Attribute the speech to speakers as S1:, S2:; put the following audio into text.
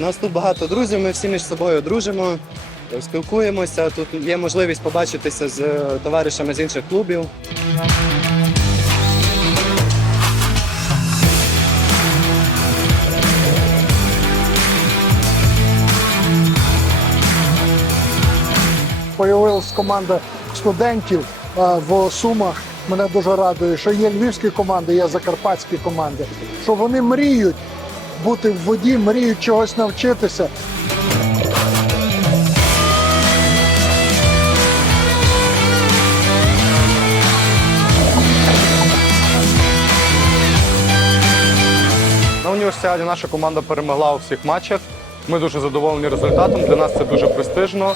S1: Нас тут багато друзів, ми всі між собою дружимо, спілкуємося. Тут є можливість побачитися з е, товаришами з інших клубів.
S2: Появилась команда студентів в Сумах. Мене дуже радує, що є львівські команди, є закарпатські команди. Що вони мріють бути в воді, мріють чогось навчитися.
S3: На універсіаді наша команда перемогла у всіх матчах. Ми дуже задоволені результатом. Для нас це дуже престижно.